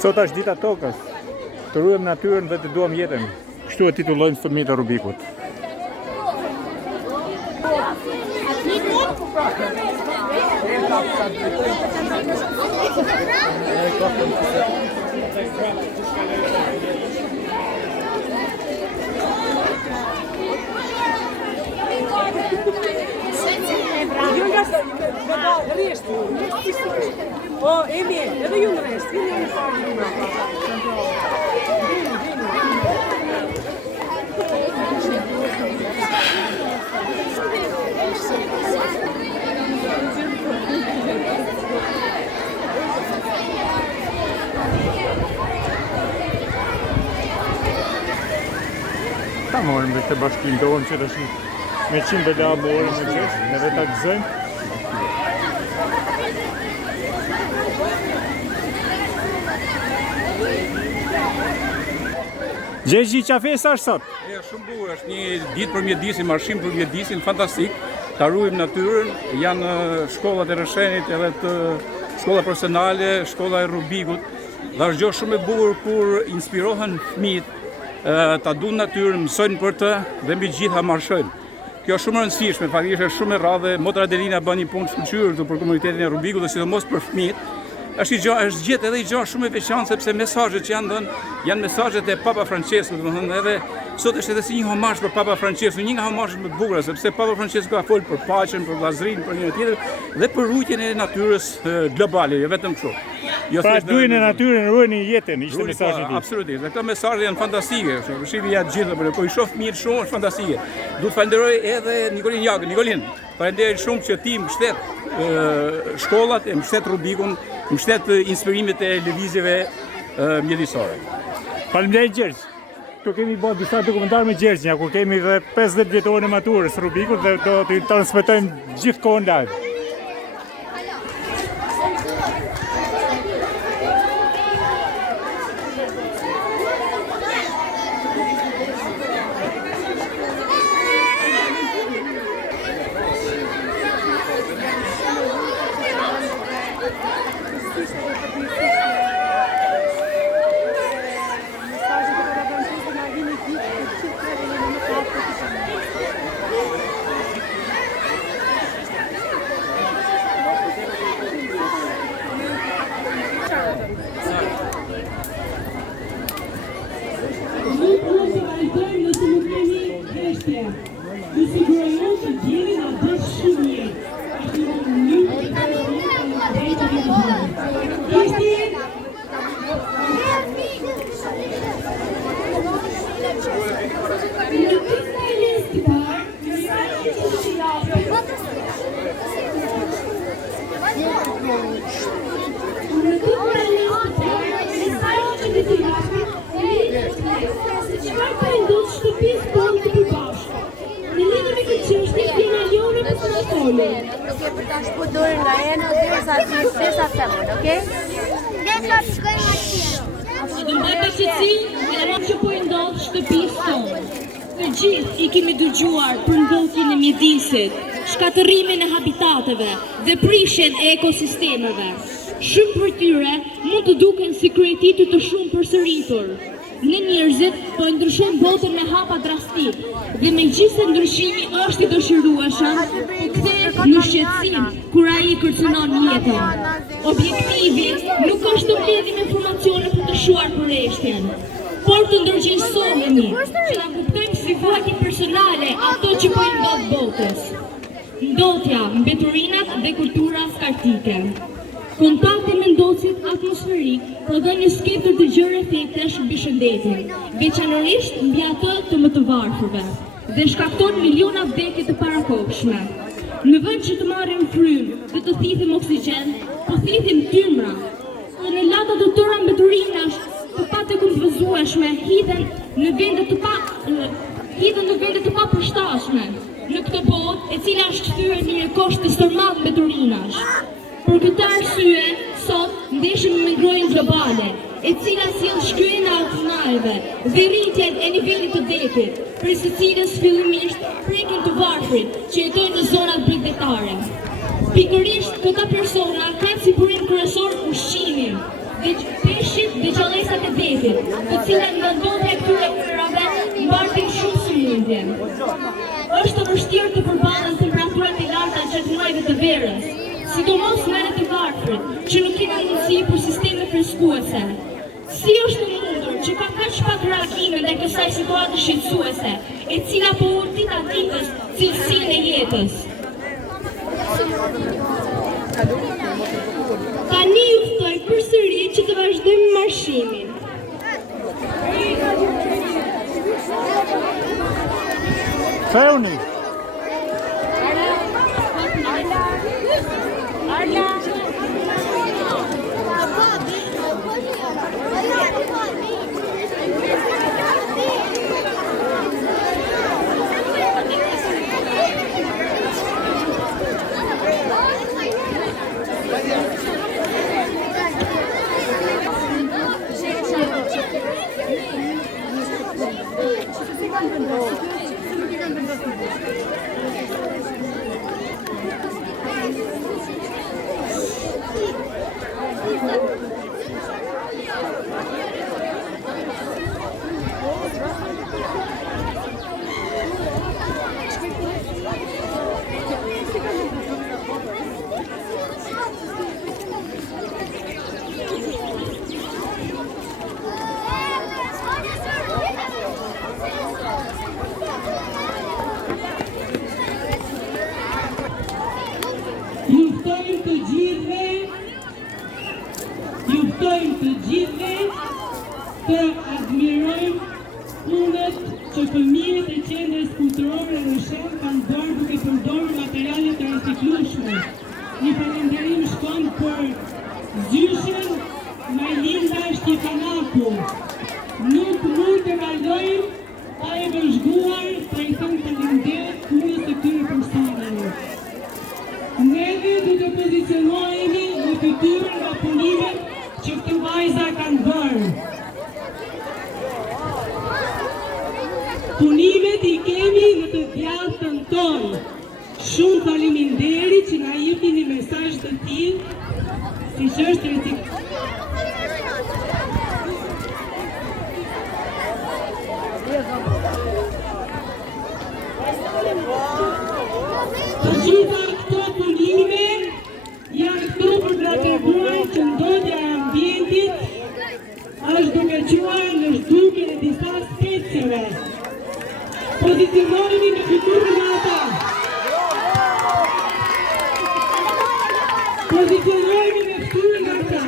Sot është dita tokës. Të ruajmë natyrën dhe të duam jetën. Kështu e titullojmë fëmijët e Rubikut. O, Emi, edhe ju në rest, vini në farë. Ta morëm dhe të bashkëndohem që të shumë me 100 bela morëm me qështë, me dhe ta gëzojmë. Gjergji, qafe sa është sot? Shumë bukur, është një ditë për mjedisin, marshim për mjedisin, fantastik. Ta ruajmë natyrën, janë shkollat e Rëshenit, edhe të shkolla profesionale, shkolla e Rubikut. Dhe është gjë shumë e bukur kur inspirohen fëmijët, ta duan natyrën, mësojnë për të dhe mbi gjitha marshojnë. Kjo është shumë e rëndësishme, faktikisht është shumë e rrallë. Motra Adelina bën një punë të shkëlqyer për komunitetin e Rubikut dhe sidomos për fëmijët. Është gjetë edhe i gjë shumë e veçantë sepse mesazhet që janë dhënë janë mesazhet e Papa Francesku, domethënë edhe sot është edhe si një homazh për Papa Francesku, një nga homazhet më të bukura sepse Papa Francesku ka folur për paqen, për vllazërinë, për një tjetër dhe për ruajtjen e natyrës globale, jo vetëm kështu. Jo pra ruajeni natyrën, ruajeni jetën, ishte mesazhi i tij. Absolutisht. Dhe këto mesazhe janë fantastike, shihni ja të gjitha, por po i shoh fëmijët shumë është fantastike. Duhet falenderoj edhe Nikolin Jagën. Nikolin, falenderoj shumë që ti mbështet shkollat, e mbështet Rubikun, mbështet inspirimet e lëvizjeve mjedisore. Faleminderit Gjergj. Këtu kemi bërë disa dokumentar me Gjergjin, ku kemi dhe 50 vjetorin e maturës Rubikut dhe do t'i transmetojmë gjithkohën live. Nuk e për ta shpudur nga ena derisa femër, okej? Derisa të shkojmë atje. Do mbaj për qëtësi, e që po i ndodhë shtëpisë tonë. Të gjithë i kemi dëgjuar për ndodhjen e mjedisit, shkatërimin e habitateve dhe prishjen e ekosistemeve. Shumë për tyre mund të duken si krejtitur të shumë përsëritur. Ne njerëzit po ndryshojmë botën me hapa drastik dhe megjithëse ndryshimi është i dëshirueshëm, po kthehet në shqetësim kur ai kërcënon jetën. Objektivi nuk është të mbledhim informacione për të shuar përreshtjen, por të ndërgjegjësohemi, që ta kuptojmë si vuajtje personale ato që po i ndodh botës. Ndotja, mbeturinat dhe kultura skartike. Kontakti me ndotësit atmosferik prodhon një skepër të gjërë efektesh mbi shëndetin, veçanërisht mbi atë të më të varfërve, dhe shkakton miliona vdekje të parakohshme. Në vend që të marrim frymë dhe të thithim oksigjen, po thithim tymra. Dhe në lata të tëra mbeturinash të pa të konfuzueshme hidhen në vende të pa përshtatshme në këtë botë, e cila është kthyer në një kosht të stormadh mbeturinash. Për këtë arsye, sot ndeshim me ngrohjen globale, e cila sjell shkryerjen e atomave dhe rritjen e nivelit të detit, për së cilës fillimisht prekën të varfrit që jetojnë në zonat bregdetare. Pikërisht këta persona kanë si burim kryesor ushqimin, dhe peshqit dhe shpirtit, të cilat nga ndodhja këtyre yrave mbartin shumë sëmundje. Është të vështirë të përballen temperaturat e larta gjatë muajve të verës, sidomos muajt e varfrit, që nuk kemi mundësi për sisteme freskuese. Si është mundur që ka kaq pak reagime ndaj kësaj situate shqetësuese, e cila po urdhit atingës cilësinë e jetës? Tani ju ftoj përsëri që të vazhdojmë marshimin. Feuni! të admirojmë punët që fëmijët e qendrës kulturore në Shem kanë bërë duke përdorur materiale të riciklueshme. Një falënderim shkon për Zyshen Majlinda Shqipanaku. Nuk mund të kalojmë pa e vëzhguar pa i thënë faleminderit punës të këtyre personave. Neve du të pozicionohemi në fytyrën nga punimet që këto vajza kanë bërë. Punimet i kemi në të djathtën tonë. Shumë faleminderit që na jepni një mesazh të tillë, siç është Të gjitha këto punime janë këtu për të treguar që ndodja e ambientit është duke quar në zhdukjen e disa specieve. Pozicionohemi në fytyrën e ata. Pozicionohemi në fytyrën e ata.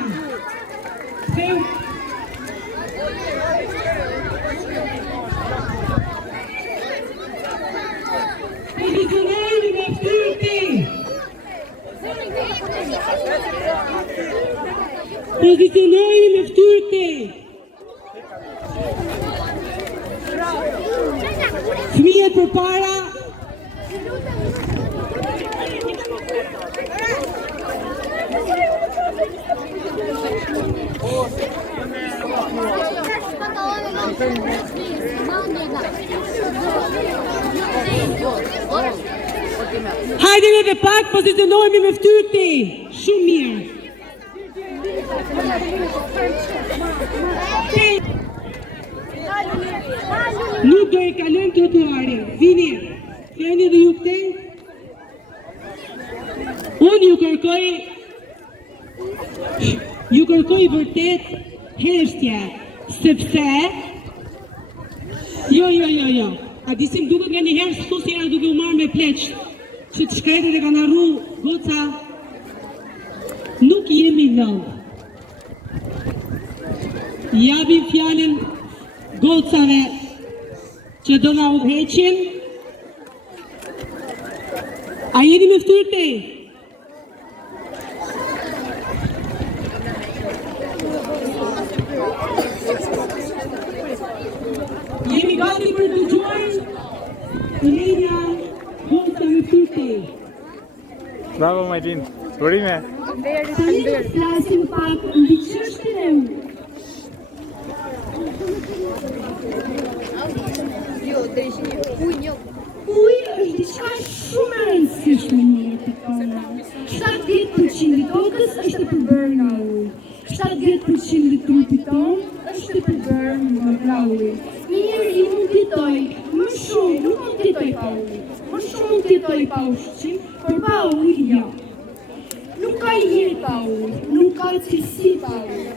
Pozicionohemi në fytyrën ti. Pozicionohemi në fytyrën ti. Fëmijët përpara. Hajde edhe pak, pozicionohemi me fytyrën ti. Shumë mirë. Nuk do e kalojmë trotuarin. Vini, keni dhe ju këtej? Unë ju kërkoj vërtet heshtje, sepse jo. A disim duket nga një herë s'tu si era duke u marrë me pleqë, që të shkretet e kanë arru goca, nuk jemi lëngë. Japim fjalën gocave që do na udhëheqin. A jeni me fytyrë te? Jemi gati për të dëgjuar Emilia goca me fytyrë te. Bravo Majlin, urime. Tani flasim pak mbi çështjen e Uji është diçka shumë e rëndësishme në jetën tonë. 70% i tokës është e përbërë nga uji. 70% i trupit tonë është të përbërë nga uji. Njeri mund të jetojë më shumë, nuk mund të jetojë pa ujë. Më shumë mund të jetojë pa ushqim, por pa ujë jo. Nuk ka jetë pa ujë, nuk ka cilësi pa ujë.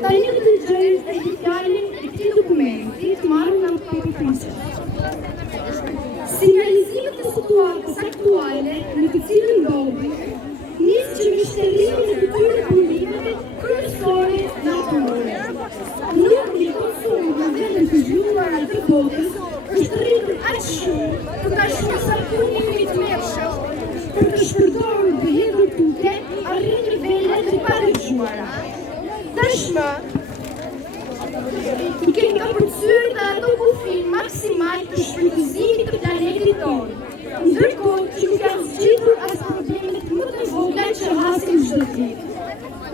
Tani do të dëgjojmë fjalën e këtij dokumenti të marrë nga Papa Francisco. Sinjalizimet e situatës aktuale në të cilën ndodhi nisë që me shtellimin e këtyre problemeve kryesore natyrore. Numri i konsumit në vendet të zhvilluara të botës është rritur aq shumë që ka shumë sapuni të mërshëm për të shpërdorur dhe hedhur tute arrin nivelet të padëgjuara. Tashmë, i kemi kapërcyer dhe ato kufin maksimal të shfrytëzimit të planetit tonë, ndërkohë që nuk janë zgjitur as problemet më të vogla që hasin çdo ditë.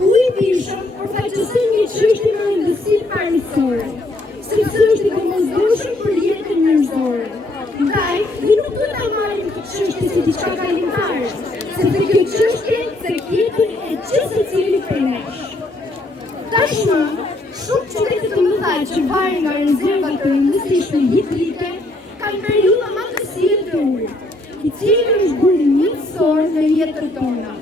Uji i pishëm përfaqëson një çështje me rëndësi parësore, sepse është i domosdoshëm për jetën njerëzore. Ndaj, ne nuk duhet ta marrim këtë çështje si diçka kalimtare, sepse kjo çështje tek jetën e çdo secili prej nesh. Tashmë, shumë qytete të mëdha që varen nga rezervat të rëndësishme hidrike kanë periudha madhësie të ujit, i cili është buri mjekësor në jetën tona.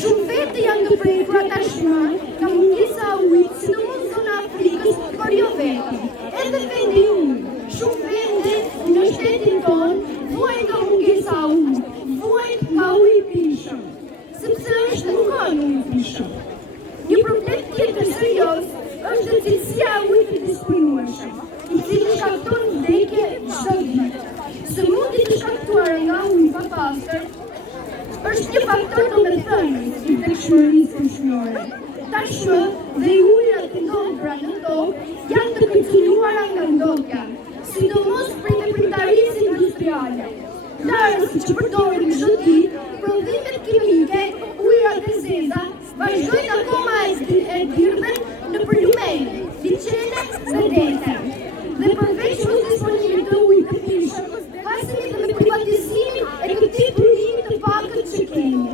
Shumë vete janë ndërprekura tashmë nga mungesa e ujit, sidomos në zonë Afrikës, por jo vetëm. Edhe vendi ujit, shumë vende në shtetin tonë vuajnë nga mungesa e ujit, vuajnë nga uji i pishëm, sepse është nuk ka ujë i pishëm. Një problem tjetër serioz është cilësia e ujit të disponueshëm, i cili shkakton vdekje çdo ditë. Sëmundjet e shkaktuara nga uji i papastër është një faktor domethënës i vdekshmërisë fushnore. Tashmë, dhe ujërat që ndodhin pranë në tokë janë të kërcënuara nga ndotja, sidomos prej veprimtarisë industriale. Larës që përdorim çdo ditë, prodhimet kimike, ujërat e zeza, vazhdojnë akoma e dirben në përlumen, liçene dhe dete. Dhe përveç mos disponibilit të ujit të pishëm, hasemi dhe me privatizimin e këtij burimi të pakët që kemi.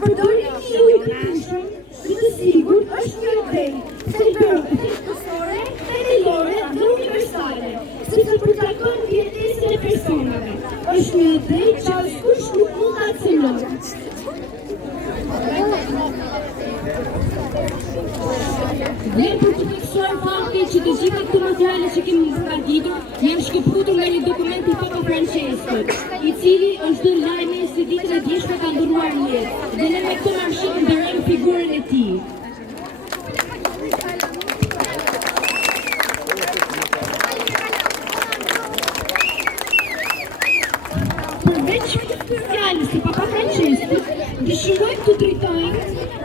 Përdorimi i ujit të pishëm, të sigurt, është një drejtë, se bërë efektësore, themelore dhe universale, sepse përcakton jetesën e personave. Është një drejtë që askush nuk mund ta acelojë. Dhe për të fiksuar faktin që të gjitha këto materiale që kemi përgatitur janë shkëputur nga një dokument i Papa Franceskut, i cili është dhënë lajme se ditën e djeshme ka ndërruar jetë, dhe ne me këtë marshim ndërrojmë figurën e tij. Përveç fjalës së Papa Franceskut, dëshirojmë të drejtojmë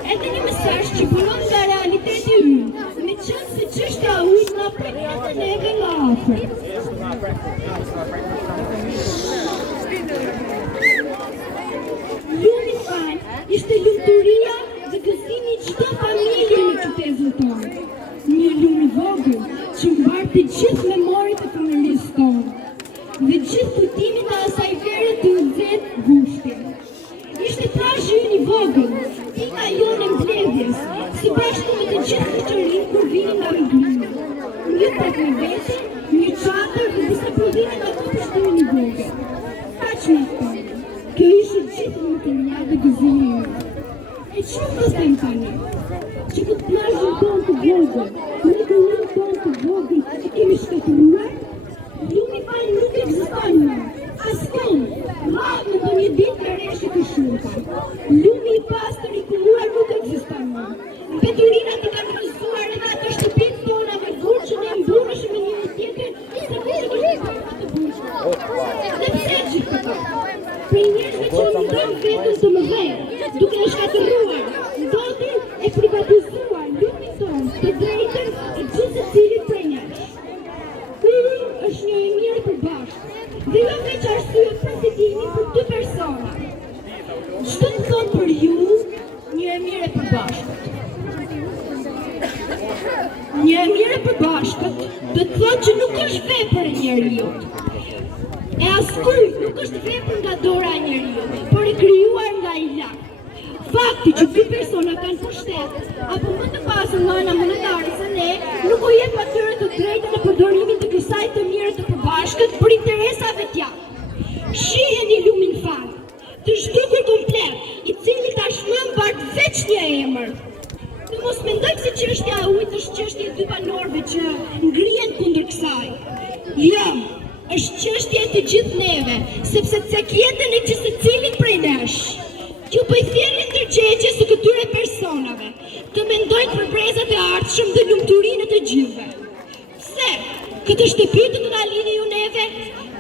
edhe një mesazh që buron nga realiteti ynë, me qenë se çështja e ujit na prek edhe neve nga afër. Lumi i parë ishte lumturia dhe gëzimi i çdo familje në qytetin tonë. Një lum i vogël që mbarte gjithë memoritë e familjes tonë dhe gjithë kujtimin e asaj vere të nxehtë gushtin. Ishte plazhi ynë i vogël, pika jonë e mbledhjes, së bashku me të gjithë shoqërinë kur vinin nga Riglina. Një pak me vete, një çadër dhe disa prodhime nga kupështimin i vogël. Kaq me thonë, kjo ishte gjithë motoria dhe gëzimi ynë. E çfarë do të them tani? Që këtë plazhin tonë të vogël, në gëllin tonë të vogël që kemi shkatëruar, lumi i parë nuk ekziston më. Askund, rradh në një ditë me rreshtë të shumta. Lumi i pastër i kulluar nuk ekziston më. Mbeturinat i kanë rrëzuar edhe ato shtëpitë tona me gurçën e mburshëm me njëri tjetër, se kush është të burshëm. Dhe pse gjithë këto? Për njerëzve që ndron vetën të mëdhenj, duke e shkatërruar, ndodhin e privatizuar lumin tonë, të drejtën e çdo secilit prej nesh. Uji është një e mirë për bashkë, dhe jo veç arsye procedimi për dy persona. Çdo të thonë për ju, një e mirë për bashkët. Një e mirë për bashkët, do të thotë që nuk është vepër e njeriut. E askujt nuk është vepër nga dora e njeriut, por e krijuar nga Ilah. Fakti që dy persona kanë pushtet, apo më të pasur nga ana monetare se ne, nuk u jep atyre të drejtën e përdorimin të kësaj të mirë të përbashkët për interesave t'ja. Shiheni lumin fat, të zhdukur komplet, i cili tashmë mbart veç një emër. Dhe mos mendoj se çështja e ujit është çështje e dy banorëve që ngrihen kundër kësaj. Jo, është çështje e të gjithë neve, sepse cekjetën e secili prej nesh. Ju bëj thirrje ndërgjegje së këtyre personave, të mendojnë për brezat e ardhshëm dhe lumturinë e të gjithëve. Pse? Këtë shtëpi të na lini ju neve?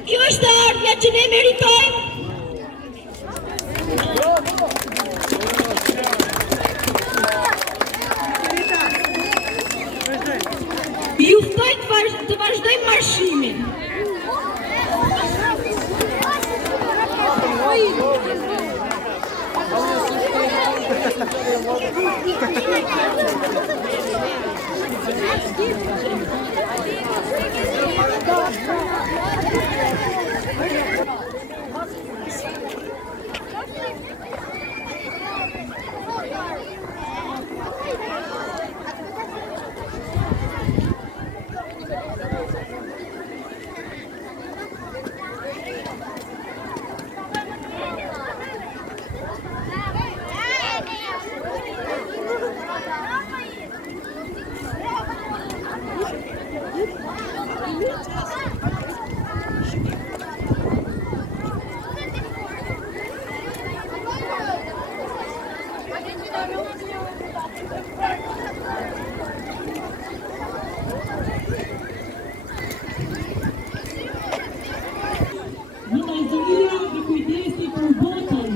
Kjo është ardhja që ne meritojmë? Ju ftoj të vazhdojmë marshimin. Vëllazëria dhe kujdesi për botën.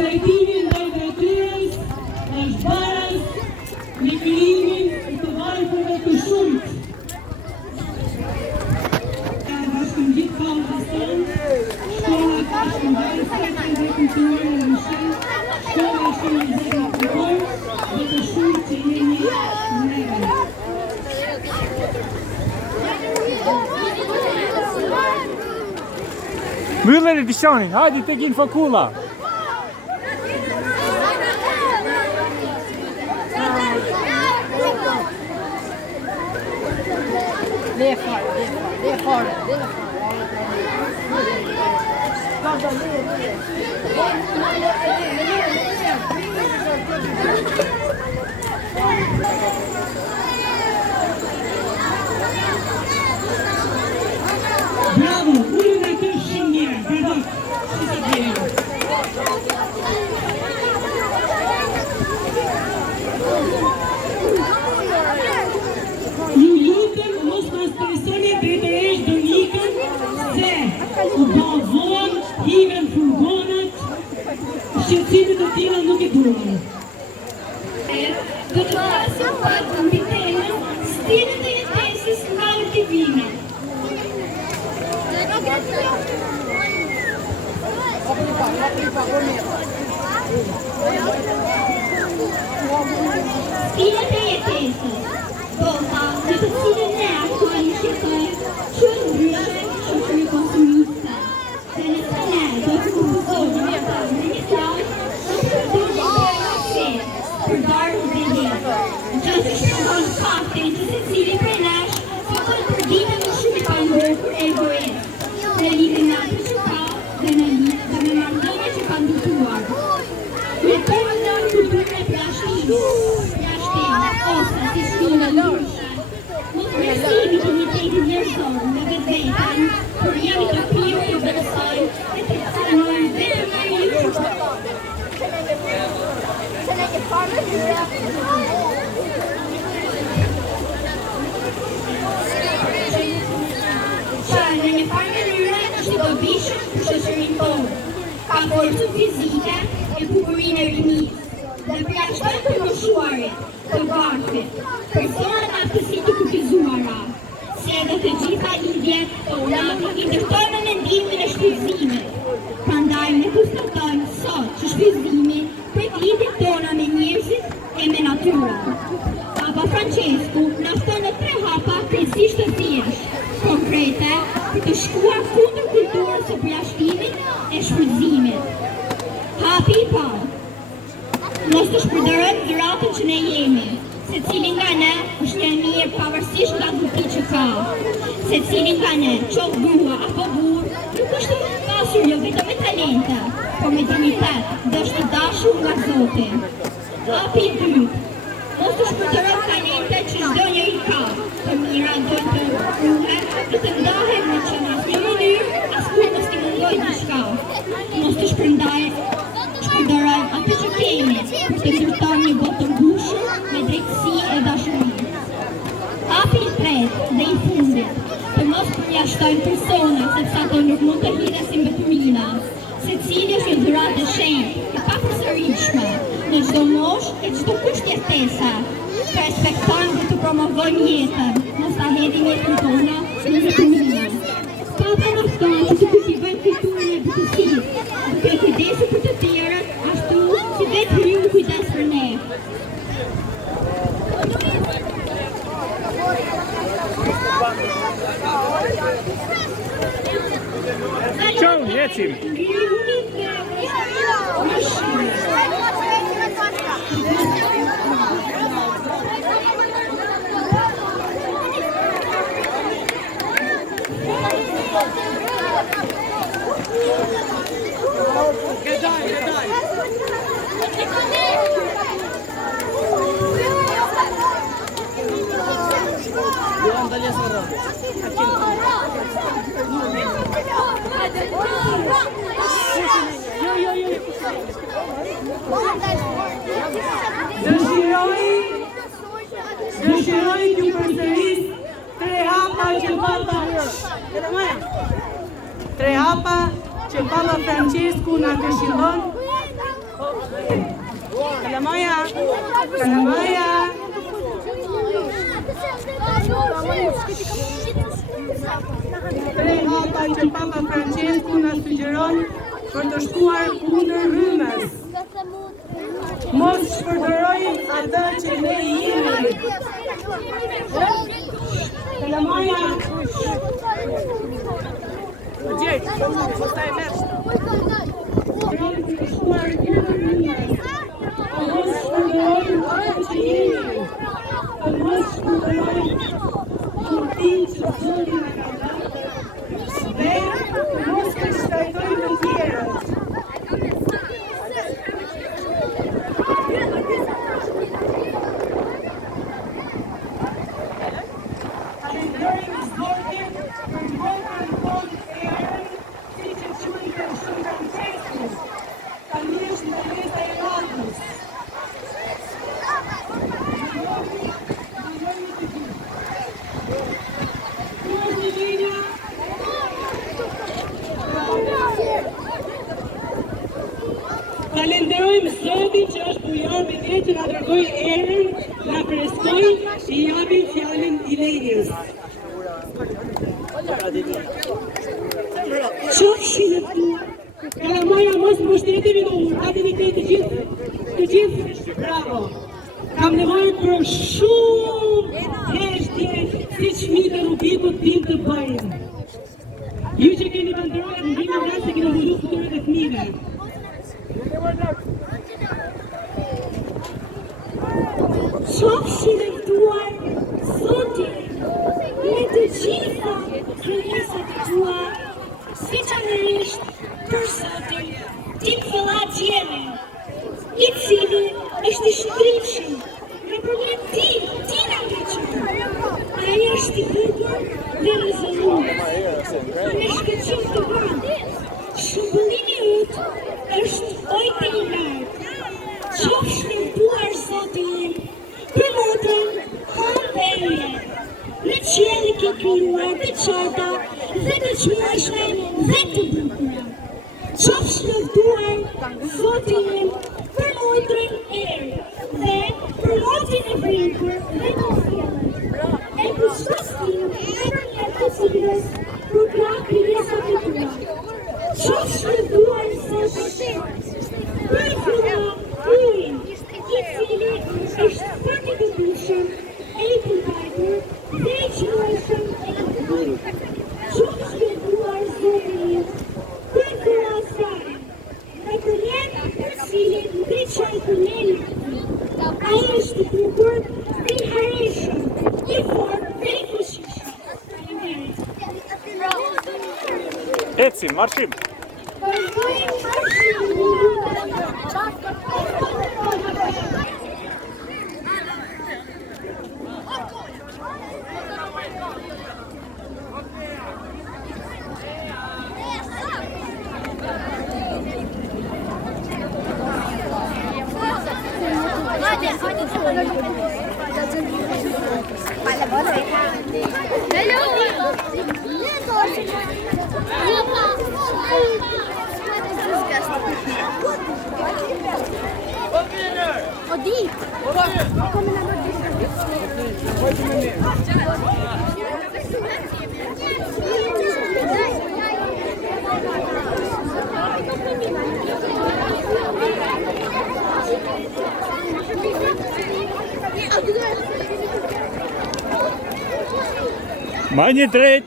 Trajtimi ndaj natyrës është baraz me krijimin e të varfërve të shumt. Ka bashkëngjit kauzës tonë, shkolla ka shkëngjit sekte dhe kulturën e rëshën, shkolla është një zetë kulturë dhe të shumt që jeni neve. Mbyllën e dyqanin, hajde tek Infokulla. Bravo, ullën e të shumë mirë, bravo, që të bjerë. Ju lutëm, mos në stresoni drejtëresh dënikën, se u ba vonë, hiven furgonat, shqetësimit të tila nuk e duan. Do të flasim pak mbi temën stilin e jetesës nga Divina. Stilet e jetesës, bota në të cilën ne aktualisht jetojmë, shumë ndryshe shoqëri konsumiste. Se nëse ne do të kuptojmë jetën në një saj, do të përdormë për darë dhe jetë. Gjasë shpërgon faktin që secili prej nesh fillon për ditën më shumë i pandur për egoist, në lidhje me atë që ka dhe me marrëdhënie që ka ndërtuar. Jetojmë në kulturën e plashtimit, ose si shtunë ndryshe. Mos besimi dignitetin njerëzor me vetveten, por jemi të pirë të besojmë e të cënojmë vetëm në një që në një farë mënyre është i dobishëm për shoqërinë tonë. Ka forcën fizike e bukurinë e rinisë dhe përjashton të moshuarit, të varfrit, personat aftësi të kufizuara, si edhe të gjitha lidhjet tona i ndërtojnë në mendimin e shpërëzimit. Prandaj ne konstatojmë sot që shpërëzimi prek lidhjet tona me njerëzit e me natyrën. Papa Francesku na fton në 3 hapa krejtësisht të thjeshtë, konkrete, për të shkuar kundër kulturës së përjashtimit e shfrytëzimit. Hapi mos të shpërdarojmë dhuratën që ne jemi. Secili nga ne është e mirë pavarësisht nga grupi që ka. Secili nga ne, qoftë grua apo burr, nuk është më i pasur jo vetëm me talente, por me dignitet dhe është i dashur nga Zoti. Hapi i dytë, mos të shpërdarojmë talente që çdo njeri ka. Të mira dojnë të ruhen dhe të ndahen në që në asnjë mënyrë askuj mos t'i mungojë diçka. Mos të shpërdarojmë atë që kemi për të ndërtuar një botë të mbushur me drejtësi e dashuri. Hapi i tretë dhe i fundit, të mos përjashtojmë persona sepse ato nuk mund të hidhesin betyrina. Secili është një dhuratë e shenjtë, e papërsëritshme, në çdo moshë e çdo kushtjetese. Të respektojmë dhe të promovojmë jetën, mos ta hedhim jetën tona në betyrina. Papa na thon që të kultivojmë kulturën e butësisë, duke kujdesur për të tjerët, ashtu si vetë hyjmë kujdes për ne. Ciao, ecim! Dëshiroj t'ju përsëris tre hapa që Papa Francesku na këshillon. Kalamaja. Tre hapa që Papa Francesku na sugjeron për të shkuar kundër rrymës. Mos shpërdorim atë që ne jemi. Kalamaja. Mos ta e mersh. Për të shkuar kundër rrymës. Mos shpërdorim atë që jemi. Mos shpërdorim kurtin që Zoti na ka dhënë. Dhe mos të shtrajtojmë të tjerët. Falenderojmë Zotin që është bujar me ne që na dërgoi erën, na freskoi i japi fjalën i lejës. Qofshin e ftuar. Kalamaja mos mbështetemi në urë, hajde të gjithë, bravo. Kam nevojë për shumë heshtje si fëmijët e Rubikut din të bëjnë. Ju që keni banderoja në ndihmë nga se keni vëllu futurën e fëmijëve. Qofshin e ftuar Zoti me të gjitha krijesat e tua, siçanërisht për Zotin Tim Fillat Jemi, i cili është i shkrimshëm në përmjet ti na ndriçon. Ai është i bukur dhe rezolues. Me shkëlqim të madh. Shëmbëllimi yt është ojtë i lartë. Qofshin e ftuar Zoti im për motrën Hamberie. Në qiell ke krijuar të qarta dhe të çmueshme dhe të bukura. Qofshin e ftuar Zoti im për motrën Erë dhe për motrën e vrikur dhe të sjellën. E për shpastin e për një të sigurës për pra krijesat e tua. Qofshin e ftuar Zoti për filla urin, i cili është pak i këndshëm, e i përmbajtur dhe i çmueshëm e i bukur. Qofshin e ftuar Zoti për filla Sare, në përmjet të cilit ndriçoi tunelin Ai është i bukur, i hershëm, i fortë dhe i fuqishëm. Faleminderit. Ecim, marshim. Manje drejt.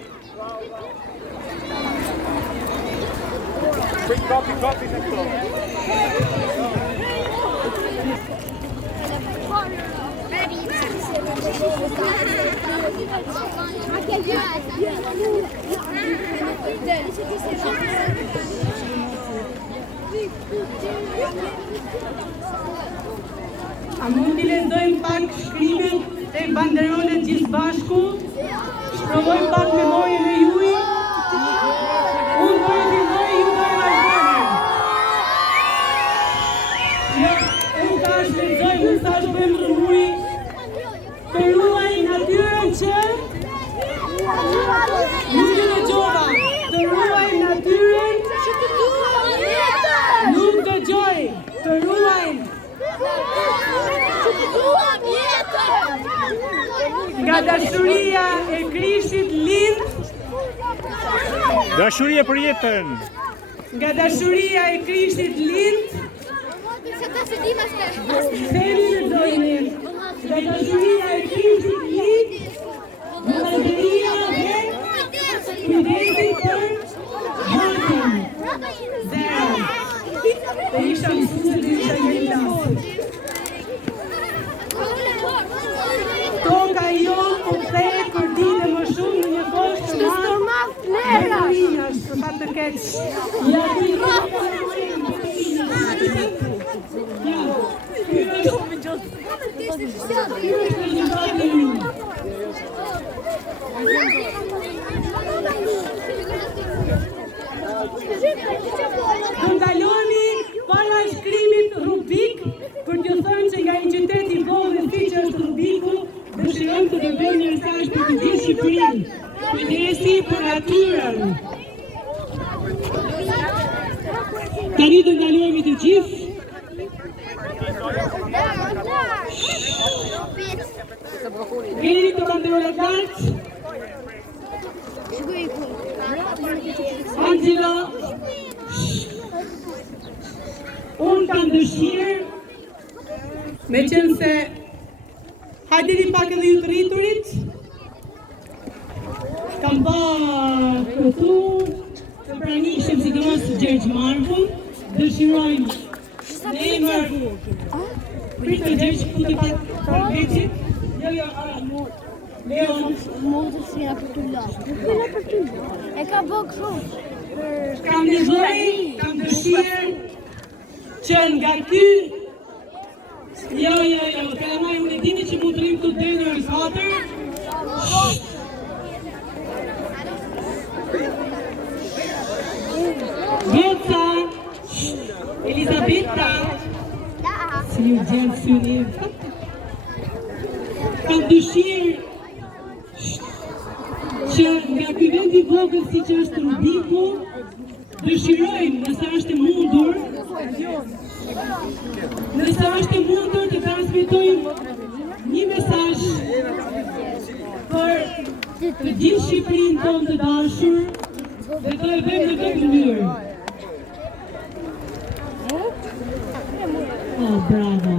Kapi në këto. A mundi lexojmë pak shkrimin e banderolet gjithë bashku? Shprovojmë pak memorien e juaj. Unë do i filloj, ju do i vazhdoni. Jo, unë tash lexoj, unë tash bëjmë rruaj. Të ruaj natyrën që nuk të dëgjova. Të ruaj natyrën nuk dëgjoj. Të ruaj nga dashuria e Krishtit lind. Dashuria për jetën. Nga dashuria e Krishtit lind. Themi në dojnë. Nga dashuria e Krishtit lind. Vëllëndëria dhe kujdesin për hatën. Zero. Dhe isha mësuese dhe isha një klasë. Toka jonë po kthehet për ditë më shumë në një botë të madhe. Për fat të keq. Ja ti. Do ndaloni para shkrimit Rubik për t'ju thënë që nga një qytet i vogël siç është Rubiku, dëshirojmë të dërgojmë një mesazh për të gjithë Shqipërinë. Kujdesi për natyrën. Tani do ndalojmë të gjithë. Keni të banderolat lartë. Angela, unë kam dëshirë, me qenë se hajdeni pak edhe ju të rriturit, kam ba këtu të pranishëm sidomos Gjergj Marvun, dëshirojnë në emër pritë Gjergj ku të ka veqit, jo, Leon, Mundësia për të lashtë. E ka bë kështu. kam nevoj, kam dëshirë që nga ky, jo, kalamaj, unë e dini që mund të rrim të deri në orë 4. Goca, Elizabeta, si ju gjenë syni, kam dëshirë që nga ky vend i vogël siç është Rubiku, dëshirojmë nëse është e mundur, të transmetojmë një mesazh për të gjithë Shqipërinë tonë të dashur dhe do e bëjmë në këtë mënyrë. Oh, bravo!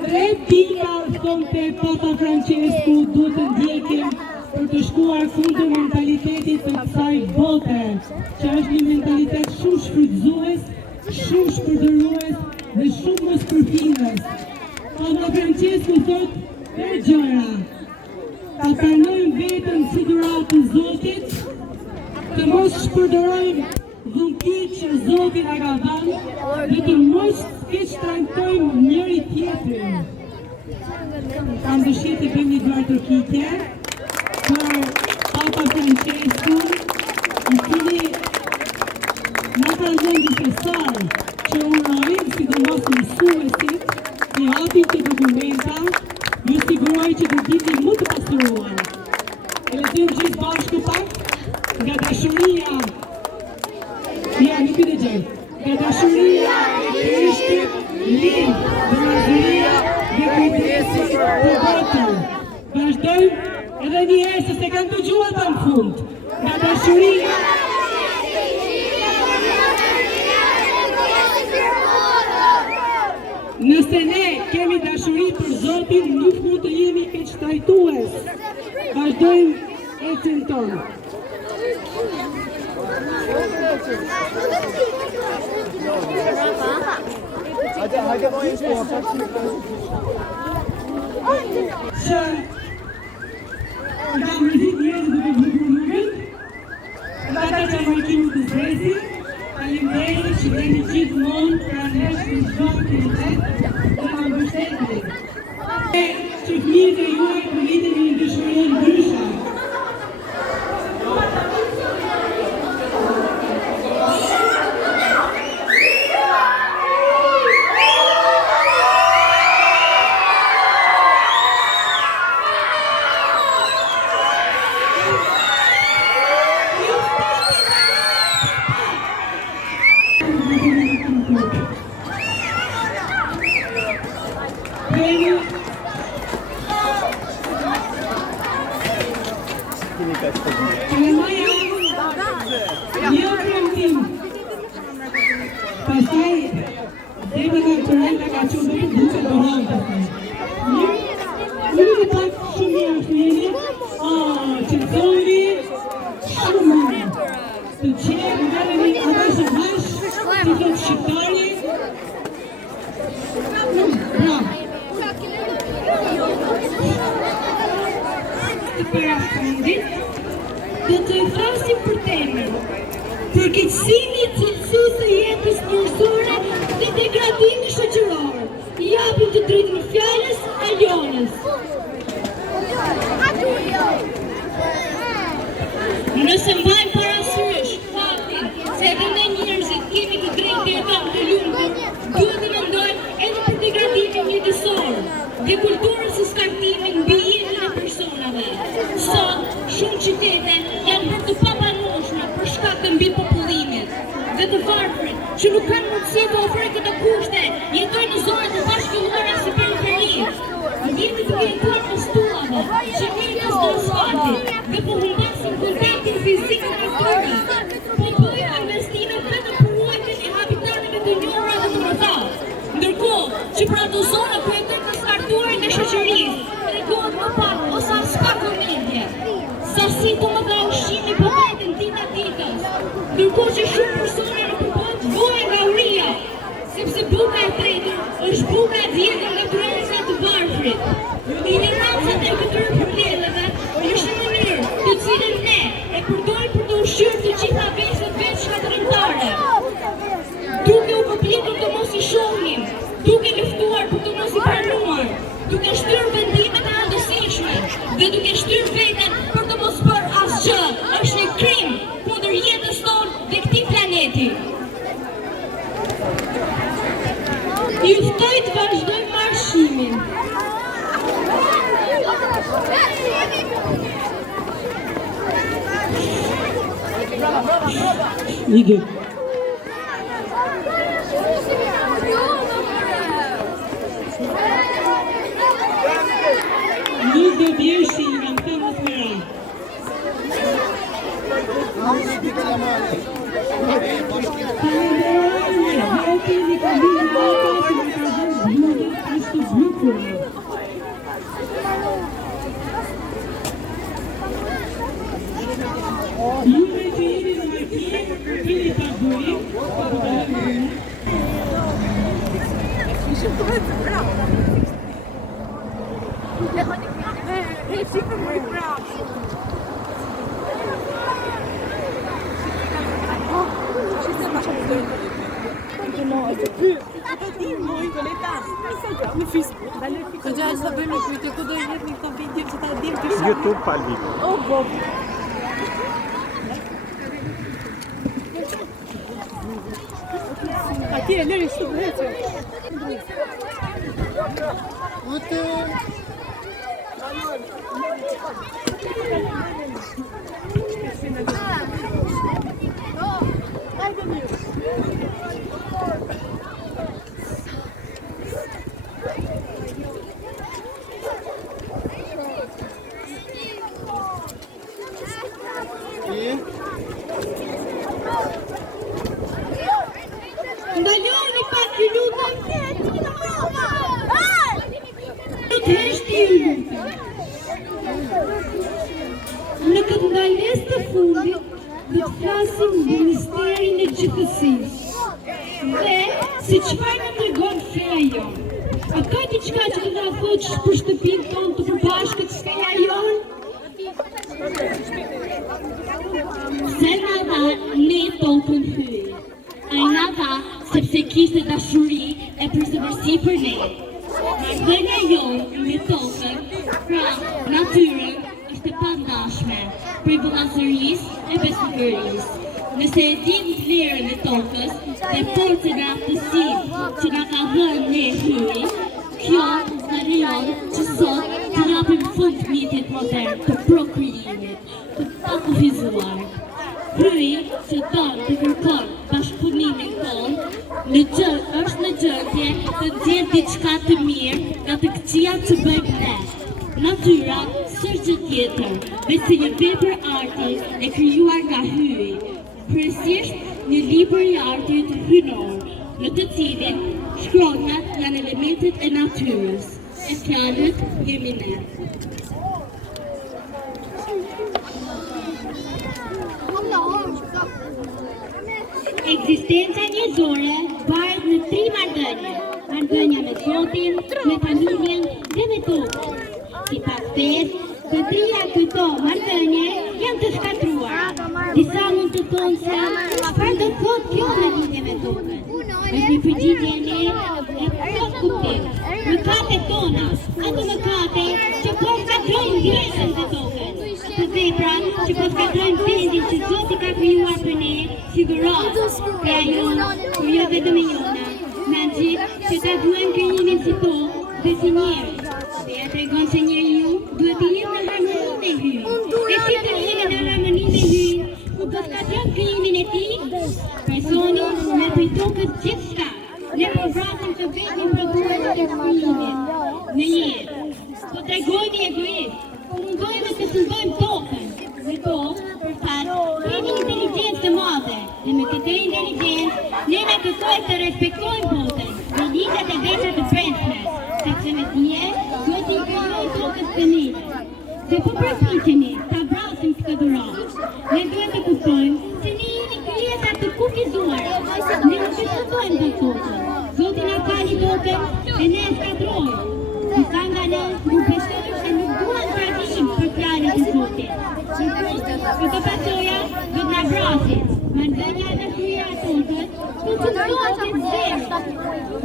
3 pika thonte Papa Francesku duhet të ndjekim për të shkuar kundër mentalitetit të kësaj bote, që është një mentalitet shumë shfrytëzues, shumë shpërdorues dhe shumë mos përfilës. Papa Francesku thot për gjëra, ta pranojmë vetën si dhuratë të Zotit, të mos shpërdorojmë dhuntit që Zoti na ka dhënë dhe të mos keq trajtojmë njëri tjetrin. Kam dëshirë të bëjmë një duar trokitje për Papa Francesku, i cili na ka dhënë një festar që urojmë sidomos mësuesit të japin të dokumenta, ju siguroj që të dini më të pasuruar. E lexojmë gjithë bashkë pak nga dashuria. Ja, nuk i dëgjoj. Nga dashuria e Krishtit, lind, dëmërzuria dhe kujdesi për botën. Vazhdojmë edhe një herë se se kanë dëgjuar ta në fund. Nga dashuria nëse ne kemi dashuri për Zotin, nuk mund të jemi keqtrajtues. Vazhdojmë ecën tonë. Që nga mërzit njerëz duke bukur lugën, nga ta që më ikimu të zrezi, faleminderit që jeni gjithmonë pranesh në çdo kritet dhe ma mbështetni. Që fëmijët e juaj po lidhen në një dëshuri ndryshe. Pastaj, deve nga kërënda ka që dhe të duke të rrënë pastaj. Një të pak shumë mirë është njëri, që të zoni shumë mirë. Të qenë nga në një adashë vash, që të shqiptari. Bravo. Të parafundit, do të flasim për temën. Përkeqësimi cilësues të jetës njerëzore dhe degradimi shoqëror. Japim të drejtën fjalës Alionës. Nëse mbajmë parasysh faktin se edhe ne njerëzit kemi të drejtë të jetojmë të lumtur, duhet të mendojmë edhe për degradimin mjedisor dhe kulturën së skartimit mbi jetën e personave. Sot, shumë qytete janë bërë të papranueshme për shkak të mbipopullimit dhe të varfrit që nuk kanë mundësi të ofrojnë këto kushte, jetojnë në zonat e pazhvilluara si periferi. Ndjeni duke jetuar në stullave, që mirës në asfaltit dhe po humbasin kontaktin fizik me natyrën. Po bëjnë investime vetëm për ruajtjen e habitateve të njohura dhe të mëdha. Ndërkohë që për ato zona ku jetojnë të skartuarin e shoqërisë, tregohet më pak ose as pak vëmendje. Sasi të mëdha ushqimi po veten dita ditës, ndërkohë që shumë persona ripërbohet vojë nga uria, sepse buka e tretur është buka e vjetër nga kryenca të varfrit. Ignoranca e këtyre problemeve është një mënyrë të cilën ne e përdorim për të ushqyer të gjitha veçat shkatërrimtare. Duke u përpjekur të mos i shohim, duke luftuar për të mos i pranuar, duke shtyrë vendimet e rëndësishme dhe duke shtyrë veten për të mos bërë asgjë, është një krim kundër jetës tonë dhe këtij planeti. Ju ftoj të vazhdojmë marshimin. Ide. Nuk do bjeshi nga më thëmë të mëra. Juve që jeni në markje, keni pagurim, YouTube Palvi. Atje, lëri shumë hecë. Ndaloni pak ju lutem. Të heshti ju lutem. Në këtë ndalesë të fundit, do të flasim mbi misterin e gjithësisë. Dhe se çfarë na tregon feja jonë. A ka diçka që të na thotë për shtëpinë tonë të përbashkët feja jonë? Se na dha ne tokën hyj. Ai na dha sepse kishte dashuri e përsëri për ne. Marrëdhënia jonë me tokën, pra natyrën, është e pandashme për vëllazërisë e besnikërisë. Nëse e dim vlerën e tokës dhe forcën e aftësinë që na ka dhënë ne hyj, kjo na lejon që sot të japim fund mjetit modern të prokrijimit, të pakufizuar. Hyj që don të kërkon bashkëpunimin tonë, është në gjendje të ndjen diçka të mirë nga të këqija që bëjmë ne. Natyra s'është gjë tjetër, veçse një vepër arti e krijuar nga hyj. Kryesisht një libër i artit hynor, në të cilin shkronjat janë elementet e natyrës, e fjalët jemi ne. Ekzistenca njerëzore varet në 3 marrëdhënie: marrëdhënia me Zotin, me familjen dhe me tokën. Sipas fesë, të trija këto marrëdhënie janë të shkatruara. Disa mund të thonë se çfarë do thotë kjo në lidhje me tokën. Është një përgjigje e ne e plot kuptim. Mëkatet tona, ato mëkate që po shkatrojnë ndjesën të tokën. Të vepra që po shkatrojnë vendin që Zoti ka krijuar për ne, sigurohet pra jonë, por jo vetëm e jona. Na gjithë që ta duhem krijimin si tokë dhe si njerëz. Dhe ja tregon se njeriu duhet të jetë në harmoni me hyjin. E si të jemi në harmoni me hyjin, ku do shkatron krijimin e tij, personi me pritokët gjithçka. Ne përvrasim të vetëm prodhuesit e krijimit. Në jetë, po tregojmë egoist, po mundohemi të shërbejmë tokën. Dhe to, për fat, kemi inteligjencë të madhe. Dhe me këtë inteligjencë, ne na kërkojmë të respektojmë botën dhe ligjet e veçta të brendshme, sepse me dije Zoti i krijoi tokën të mirë. Se po përpiqemi ta vrasim këtë dhuratë, ne duhet të kuptojmë se ne jemi krijesa të kufizuara. Ne nuk shërbejmë nga tokën. Zoti na fali tokën e ne e shkatrojmë. Disa nga ne nuk besojnë se nuk duan të ardim për fjalët e Zotit. Këtë pasoja do të na vrasin. Marrëdhënia me kryera tokën funksionohet në zero.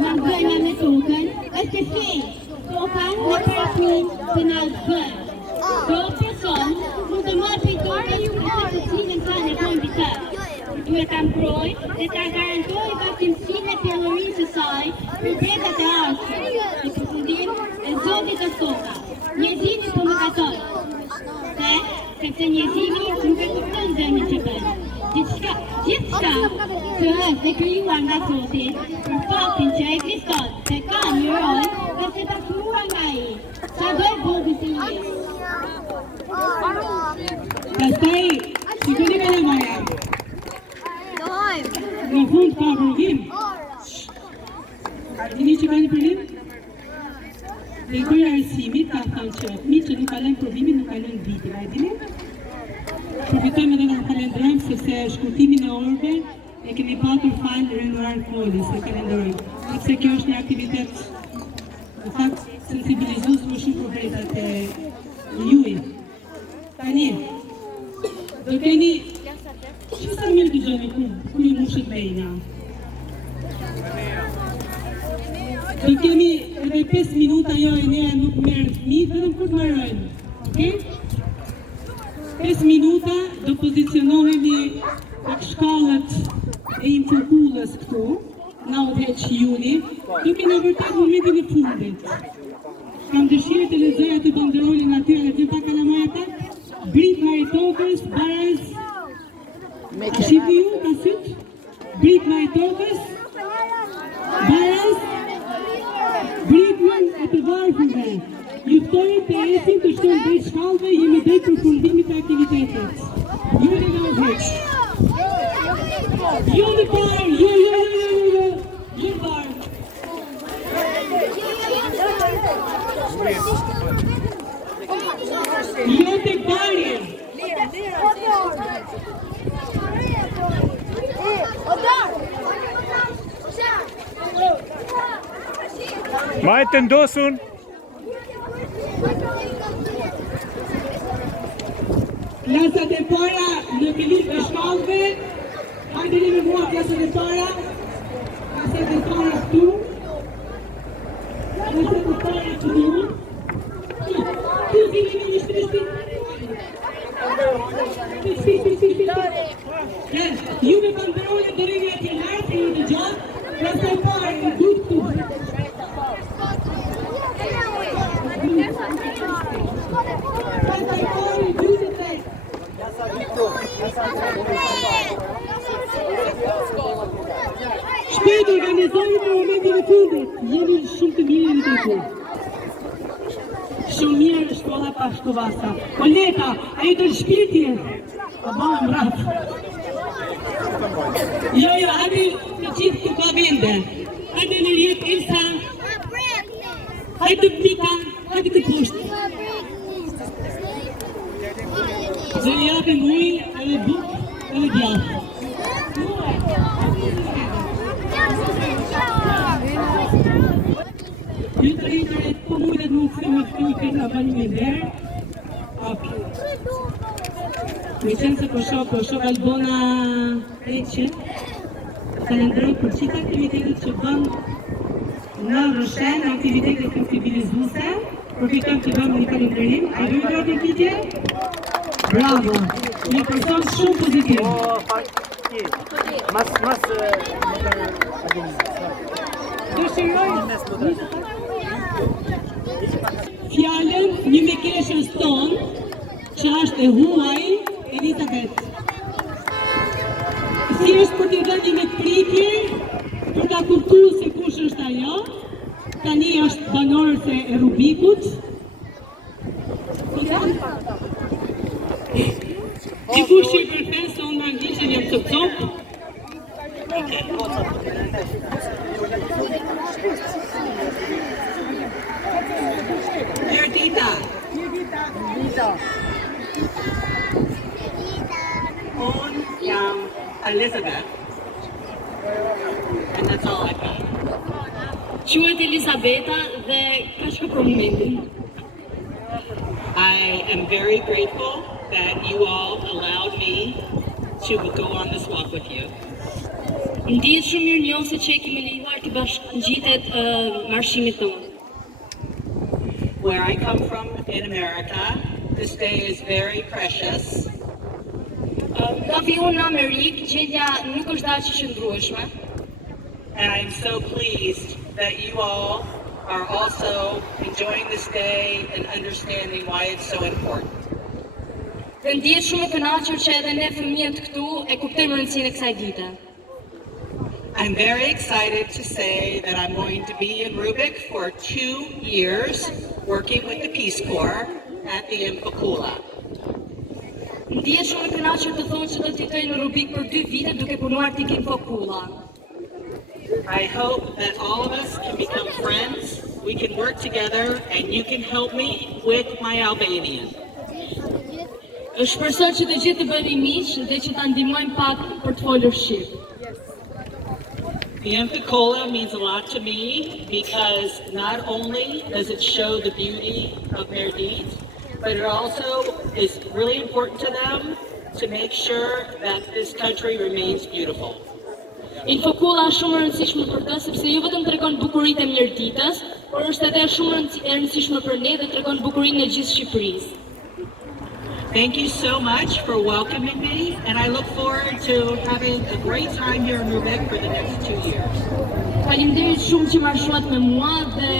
Marrëdhënia me tokën është e fejë. Toka në paraprin të na bën. Do person mund të marrë për tokën në të cilën ka nevojë mbi të. Duhet ta mbrojë dhe ta garantojë vazhdimsinë e pjellorisë së saj për bretat e ardhshme. Në përfundim, e Zotit është toka. Njerëzimi po mëkaton. Sepse njerëzimi nuk e kupton zemrën që bën. Gjithçka që është e krijuar nga Zoti, për faktin që ekziston, se ka një rol, është e takruar nga ai. Sa do e vogël të jetë. Pastaj, shikoni me Maja. Në fund ka provim. Dini që ka një provim? Dhe i kërë arsimit ka thënë që fëmijët që nuk kalojnë provimin nuk kalojnë vitin, a e dini? Përfitojmë edhe nga kalendrajmë sepse shkurtimin e orëve e kemi patur falë rënuar kolis e kalendarojmë. sepse kjo është një aktivitet në fakt sensibilizues më shumë për vletat e juj. Tani, do keni që sa mirë të gjeni kur ju mushit bejna. Do kemi edhe 5 minuta jo e nea nuk merë fëmijë, vetëm kur të marrojnë. Okay? 5 minuta do pozicionohemi tek shkallët e infokullës këtu, na udhëheq Juni, duke në vërtet momentin e fundit. Kam dëshirë të lexoj atë banderolën aty, edhe pa kalamaj ata, Brit Maritokës, Baraz, shqipi ju, ka syt? Brit Maritokës, Baraz, Britmen e të varfërve. Juftojnë të esim të shtojnë drejt shkallëve, jemi drejt përfundimit të aktivitetit. Juni nga udhëheq. Jo në parë, jo në parë. Jo të parë. Majtë ndosun. Klasat e para në fillim të shkallëve. Hajde me mua klasat e para. Klasat e para këtu. Klasat e para këtu. Ju me banderole të rinja të lartë e të gjatë. Klasat e para në dutë këtu. Shpejt organizojnë në momentin e fundit. Jemi shumë të mirë në të tu. Shumë mirë shkolla Pashkovasa. Koleta, a ju të shpirtje? A bëmë rratë. Jo, hajde të qitë të ka vende. Hajde në rjetë Elsa. Hajde Mika, hajde të poshtë. Zë japim ujë, edhe bukë, edhe djallë. Ju të rritëre, po mujtet nuk se më të ujtë nga bani me dherë. Me qenë se po shok Albona Eqe, kalendroj për qita aktivitetet që bënë në Roshen, aktivitetet sensibilizuse, përfiton që bëmë një kalendrim. A ju do të kite? Bravo! Një person shumë pozitiv. Fjallën një me keshës tonë, që është e huaj, Elizabeth. Si është për të dhënë një pritje, për ta kuptuar se kush është ajo, tani është banorëse e Rubikut. Dikush që i përfen se unë në anglishen jam të copë. Jardita. Unë jam Elizabeth. And that's all I've got. Quhet Elisabeta dhe ka shku për momentin. I am very grateful that you all allowed me to go on this walk with you. Ndihet shumë mirë njohse që e kemi lejuar të bashkëngjitet marshimit tonë. Where I come from in America, this day is very precious. Nga vi unë në Amerikë, gjendja nuk është aq e qëndrueshme. And I'm so pleased that you all are also enjoying this day and understanding why it's so important. Dhe ndihet shumë e kënaqur që edhe ne fëmijët këtu e kuptojmë rëndësinë e kësaj dite. I'm very excited to say that I'm going to be in Rubik for 2 years working with the Peace Corps at the Infokula. Ndihet shumë e kënaqur të thonë që do të jetoj në Rubik për 2 vite duke punuar tek Infokula. I hope that all of us can become friends, we can work together, and you can help me with my Albanian. Shpresoj që të gjithë të bëni miq dhe që ta ndihmojmë pak për të folur shqip. The Amphicola means a lot to me because not only does it show the beauty of their deeds, but it also is really important to them to make sure that this country remains beautiful. Infokolla është shumë e rëndësishme për të, sepse jo vetëm tregon bukuritë e mirëditës, por është edhe shumë e rëndësishme për ne dhe tregon bukurinë e gjithë Shqipërisë. Thank you so much for welcoming me, and I look forward to having a great time here in Rubik for the next 2 years. Faleminderit shumë që marshuat me mua dhe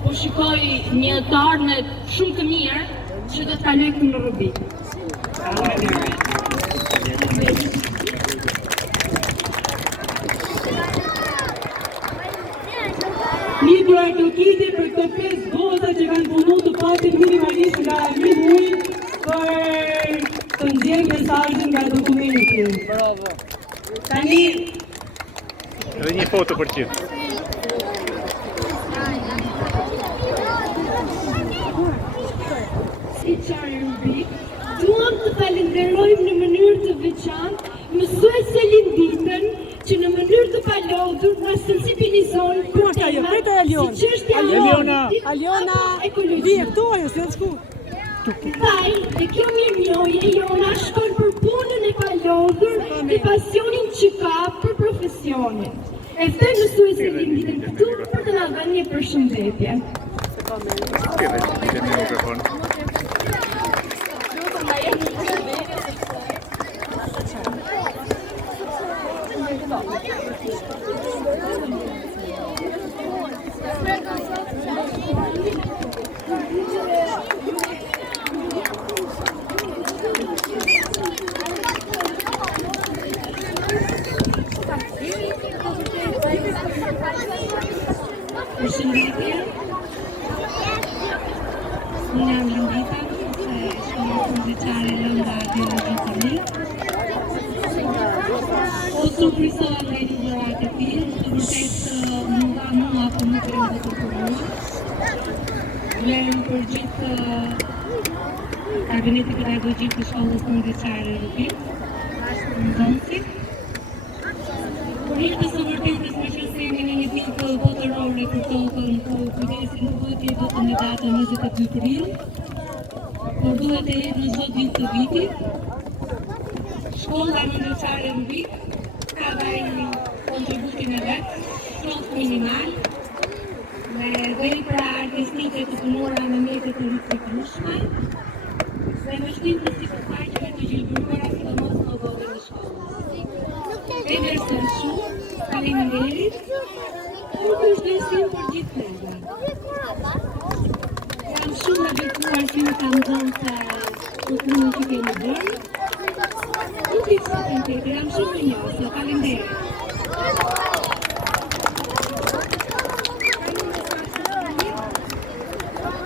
po shikoj një të ardhme shumë të mirë që do të kaloj këtu në Rubik. Libro Artokiti për këto 5 goza që kanë punu të patin minimalisht nga 1 muj për të nxjerrë mesazhin nga dokumenti. Bravo. Tani Edhe një foto për ti. Si qarë Rubik, duam të falenderojmë në mënyrë të veçantë mësuese Linditën që në mënyrë të palodhur na sensibilizon për tema si çështja e Aliona, vije këtu ajo, si shku. Taj, dhe kjo mirënjohje jona shkon për punën e palodhur dhe pasionin që ka për profesionin. E ftoj mësuese Linditën këtu për të na dhënë një përshëndetje. Përshëndetje. Unë jam Lindita, shkollë veçare Lënda Biologjikëri. O surprizova nga ligjërat e tij, të vërtetë nuk nga mua apo nuk rëndë të përmua. Vlerën për gjithë kabineti pedagogjik të shkollës tonë veçare Rubik, nxënësit. Por jetë së vërtetës me që se jemi në një ditë botërore për tokën, ku kujdesin nuk duhet jetë vetëm në datën 22 prill, por duhet të jetë në çdo ditë të vitit. Shkolla ndërkombëtare Rubik ka dhënë kontributin e vet, qoftë minimal, me vepra artistike të punuara me mjete të riciklueshme, dhe me shtim të sipërfaqeve të gjelbëruara sidomos në oborrin e shkollës. Vendërsa shumë, faleminderit, nuk është besim për gjithë neve. Jam shumë e bekuar që më kam dhënë të punën që kemi bërë. Nuk i sotën tjetër, jam shumë e njohëse, faleminderit.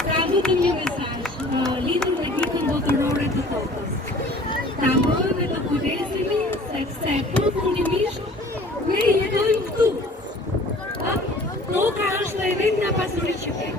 Ka vetëm një mesazh lidhur me ditën botërore të tokës. Ta mbrojmë dhe të kujdesemi sepse përfundimisht ne jetojmë këtu. Toka është dhe vetëm nga pasurit që kemi.